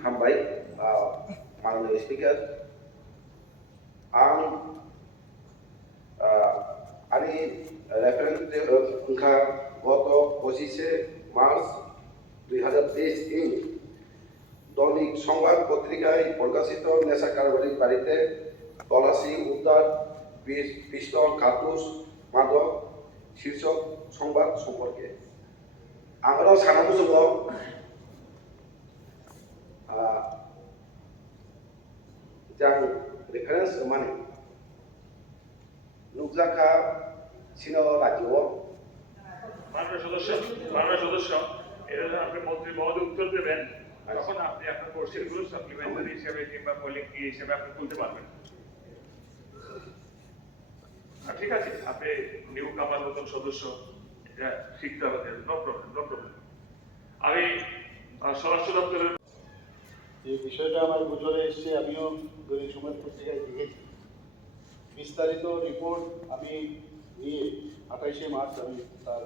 हामबाय माननीय स्पीकर आं आंनि रेफारेन्स ओंखा गत 25 मार्च 2023 ইং দৈনিক সংবাদ পত্রিকায় প্রকাশিত নেশা কারবারির বাড়িতে তল্লাশি উদ্ধার পিস্তল কার্তুজ মাদক শীর্ষক সংবাদ সম্পর্কে আমরা সানাবো जोङो yang reference মানে নুকজাকা সিনো রাজ্য মাননীয় সদস্য এর আপনি মন্ত্রী মহোদয় উত্তর দেবেন তখন আপনি আপনার কোশ্চেনগুলো সাপ্লিমেন্টারি হিসেবে কিংবা পোলিং হিসেবে আপনি তুলতে পারবেন ঠিক আছে আপনি নিউ কামার নতুন সদস্য এটা শিখতে হবে নো প্রবলেম আমি স্বরাষ্ট্র দপ্তরের এই বিষয়টা আমার গোচরে এসছে আমিও দৈনিক সংবাদ পত্রিকায় দেখেছি বিস্তারিত রিপোর্ট আমি নিয়ে 28 মার্চ আমি তার